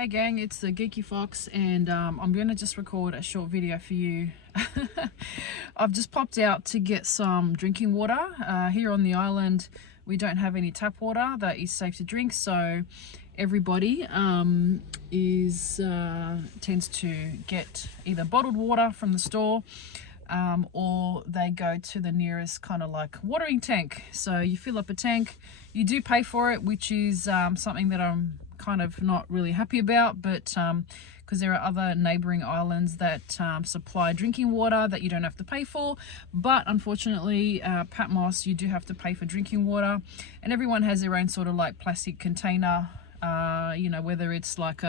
Hey gang, it's the Geeky Fox, and I'm going to just record a short video for you. I've just popped out to get some drinking water. Here on the island we don't have any tap water that is safe to drink, so everybody tends to get either bottled water from the store or they go to the nearest kind of like watering tank. So you fill up a tank, you do pay for it, which is something that I'm kind of not really happy about, but because there are other neighboring islands that supply drinking water that you don't have to pay for, but unfortunately Patmos, you do have to pay for drinking water, and everyone has their own sort of like plastic container, you know, whether it's like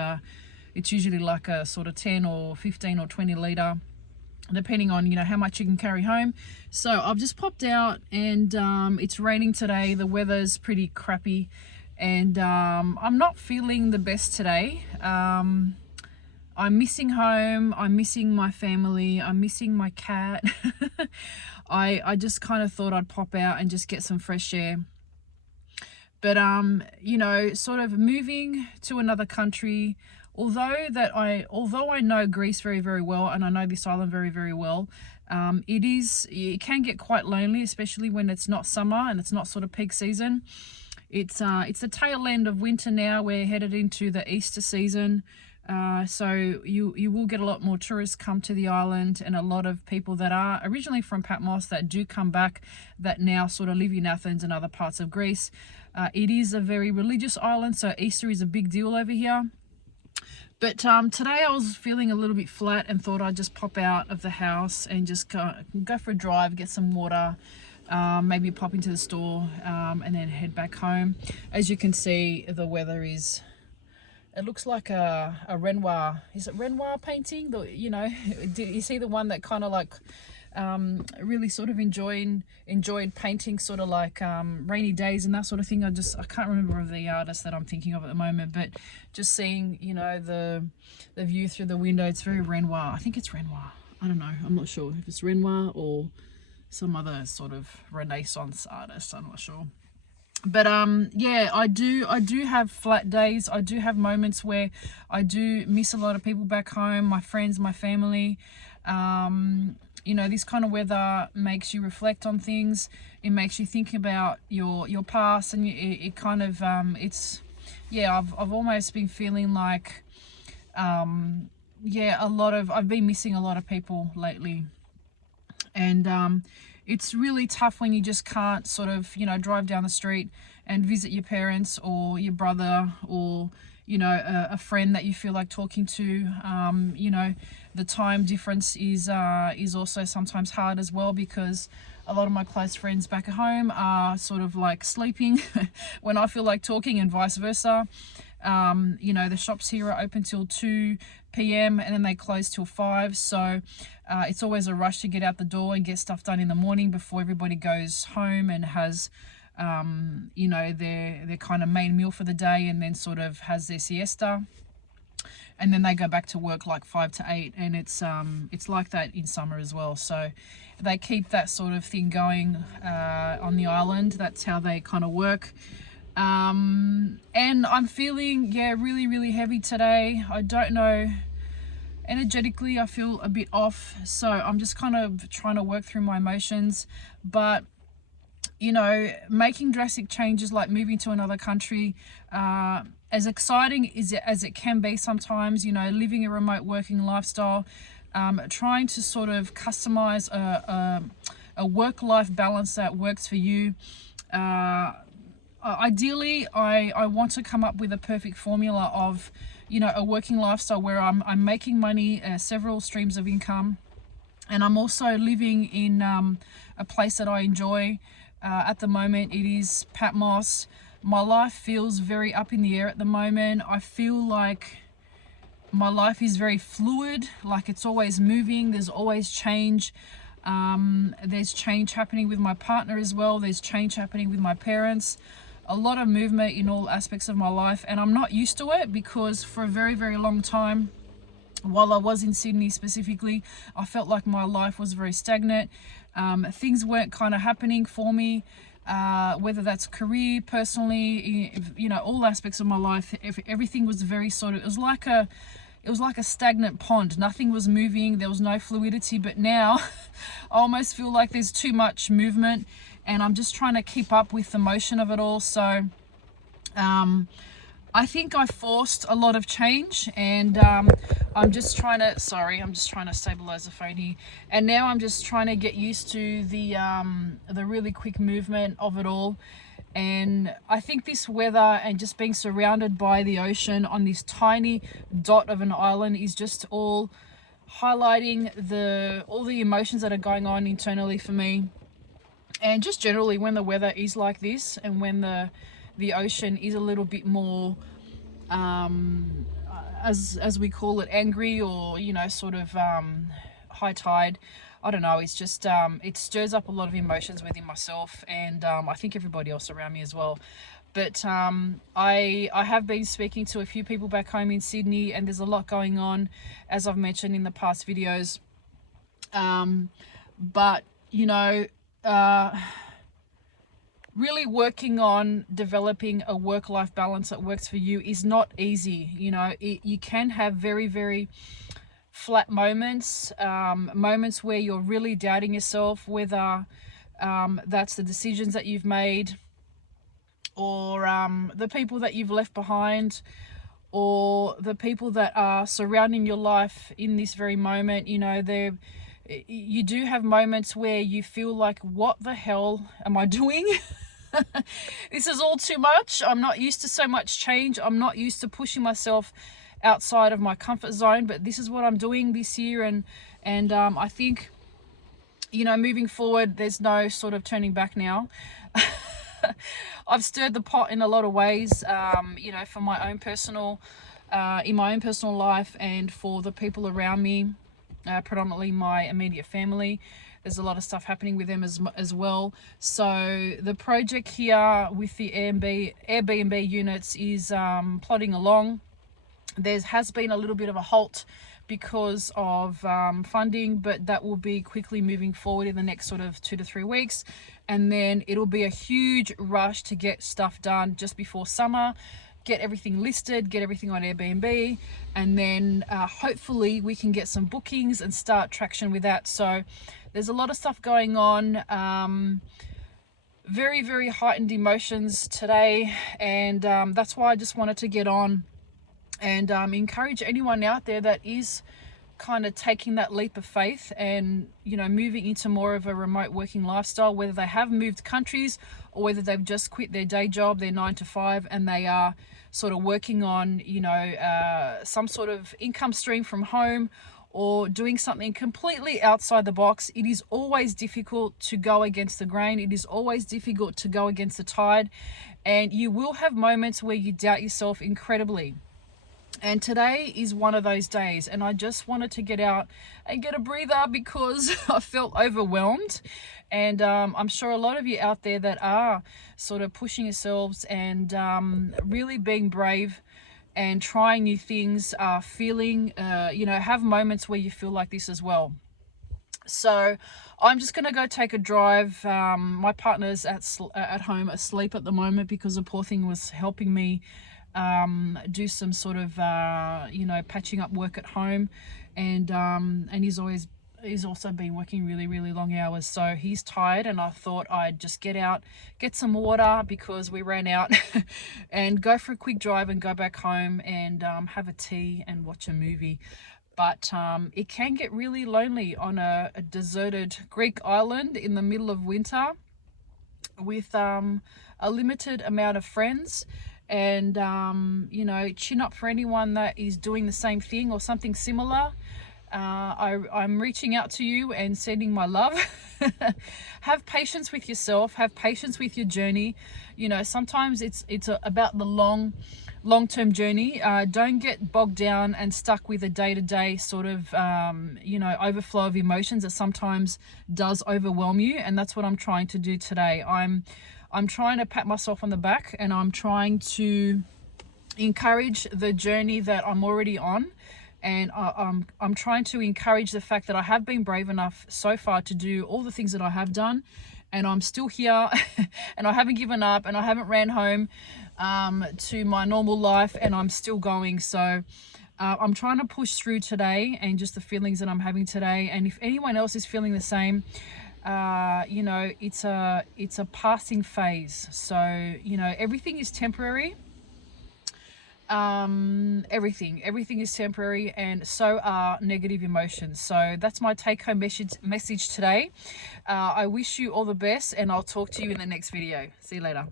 it's usually like a sort of 10 or 15 or 20 litre, depending on, you know, how much you can carry home. So I've just popped out, and it's raining today, the weather's pretty crappy, and I'm not feeling the best today. I'm missing home, I'm missing my family, I'm missing my cat. I just kind of thought I'd pop out and just get some fresh air. But you know, sort of moving to another country, although I know Greece very, very well, and I know this island very, very well, it can get quite lonely, especially when it's not summer and it's not sort of peak season. It's the tail end of winter now. We're headed into the Easter season, so you will get a lot more tourists come to the island, and a lot of people that are originally from Patmos that do come back, that now sort of live in Athens and other parts of Greece. It is a very religious island, so Easter is a big deal over here. But today I was feeling a little bit flat and thought I'd just pop out of the house and just go for a drive, get some water, maybe pop into the store, and then head back home. As you can see, the weather is, it looks like a Renoir, is it Renoir painting? You know, you see the one that kind of like really sort of enjoyed painting sort of like rainy days and that sort of thing. I can't remember the artist that I'm thinking of at the moment, but just seeing, you know, the view through the window, it's very Renoir. I think it's Renoir, I don't know, I'm not sure if it's Renoir or some other sort of Renaissance artist, I'm not sure. But yeah, I do have flat days. I do have moments where I do miss a lot of people back home, my friends, my family. You know, this kind of weather makes you reflect on things. It makes you think about your past, and it kind of it's, yeah, I've almost been feeling like yeah, I've been missing a lot of people lately. And it's really tough when you just can't sort of, you know, drive down the street and visit your parents or your brother, or, you know, a friend that you feel like talking to. You know, the time difference is also sometimes hard as well, because a lot of my close friends back at home are sort of like sleeping when I feel like talking, and vice versa. You know, the shops here are open till 2 p.m. and then they close till 5, so it's always a rush to get out the door and get stuff done in the morning before everybody goes home and has you know, their kind of main meal for the day, and then sort of has their siesta, and then they go back to work like 5 to 8, and it's like that in summer as well. So they keep that sort of thing going on the island. That's how they kind of work. And I'm feeling, yeah, really, really heavy today. I don't know, energetically I feel a bit off, so I'm just kind of trying to work through my emotions. But you know, making drastic changes like moving to another country, as exciting as it can be sometimes, you know, living a remote working lifestyle, trying to sort of customize a work-life balance that works for you. Ideally, I want to come up with a perfect formula of, you know, a working lifestyle where I'm making money, several streams of income, and I'm also living in a place that I enjoy. At the moment it is Patmos. My life feels very up in the air at the moment. I feel like my life is very fluid, like it's always moving, there's always change. There's change happening with my partner as well, there's change happening with my parents, a lot of movement in all aspects of my life, and I'm not used to it, because for a very, very long time, while I was in Sydney specifically, I felt like my life was very stagnant. Things weren't kind of happening for me. whether that's career, personally, you know, all aspects of my life. Everything was very sort of, it was like a stagnant pond. Nothing was moving. There was no fluidity. But now I almost feel like there's too much movement, and I'm just trying to keep up with the motion of it all. So I think I forced a lot of change, and I'm just trying to stabilize the phone here, and now I'm just trying to get used to the really quick movement of it all. And I think this weather and just being surrounded by the ocean on this tiny dot of an island is just all highlighting all the emotions that are going on internally for me. And just generally, when the weather is like this, and when the ocean is a little bit more as we call it, angry, or, you know, sort of high tide, I don't know, it's just it stirs up a lot of emotions within myself, and I think everybody else around me as well. But I have been speaking to a few people back home in Sydney, and there's a lot going on, as I've mentioned in the past videos. But you know, really working on developing a work-life balance that works for you is not easy. You know, you can have very, very flat moments, moments where you're really doubting yourself, whether that's the decisions that you've made, or the people that you've left behind, or the people that are surrounding your life in this very moment. You know, you do have moments where you feel like, what the hell am I doing? This is all too much. I'm not used to so much change. I'm not used to pushing myself outside of my comfort zone, but this is what I'm doing this year. And I think, you know, moving forward, there's no sort of turning back now. I've stirred the pot in a lot of ways, you know, for my own personal, in my own personal life, and for the people around me, predominantly my immediate family. There's a lot of stuff happening with them as well. So the project here with the Airbnb units is plodding along. There has been a little bit of a halt because of funding, but that will be quickly moving forward in the next sort of 2 to 3 weeks. And then it'll be a huge rush to get stuff done just before summer, get everything listed, get everything on Airbnb, and then hopefully we can get some bookings and start traction with that. So there's a lot of stuff going on, very, very heightened emotions today, and that's why I just wanted to get on and encourage anyone out there that is kind of taking that leap of faith and, you know, moving into more of a remote working lifestyle, whether they have moved countries or whether they've just quit their day job, their 9 to 5, and they are sort of working on, you know, some sort of income stream from home, or doing something completely outside the box. It is always difficult to go against the grain. It is always difficult to go against the tide, and you will have moments where you doubt yourself incredibly. And today is one of those days, and I just wanted to get out and get a breather because I felt overwhelmed. And I'm sure a lot of you out there that are sort of pushing yourselves and really being brave and trying new things are feeling, you know, have moments where you feel like this as well. So I'm just going to go take a drive. My partner's at home asleep at the moment because the poor thing was helping me do some sort of you know, patching up work at home, and he's also been working really, really long hours, so he's tired, and I thought I'd just get out, get some water because we ran out, and go for a quick drive and go back home and have a tea and watch a movie. But it can get really lonely on a deserted Greek island in the middle of winter with a limited amount of friends. And, you know, chin up for anyone that is doing the same thing or something similar. I'm reaching out to you and sending my love. Have patience with yourself. Have patience with your journey. You know, sometimes it's about the long-term journey. Don't get bogged down and stuck with a day-to-day sort of, you know, overflow of emotions that sometimes does overwhelm you. And that's what I'm trying to do today. I'm trying to pat myself on the back, and I'm trying to encourage the journey that I'm already on. And I'm trying to encourage the fact that I have been brave enough so far to do all the things that I have done, and I'm still here and I haven't given up and I haven't ran home to my normal life, and I'm still going. So I'm trying to push through today and just the feelings that I'm having today. And if anyone else is feeling the same, you know, it's a passing phase. So, you know, everything is temporary. Everything is temporary, and so are negative emotions. So that's my take-home message today. I wish you all the best, and I'll talk to you in the next video. See you later.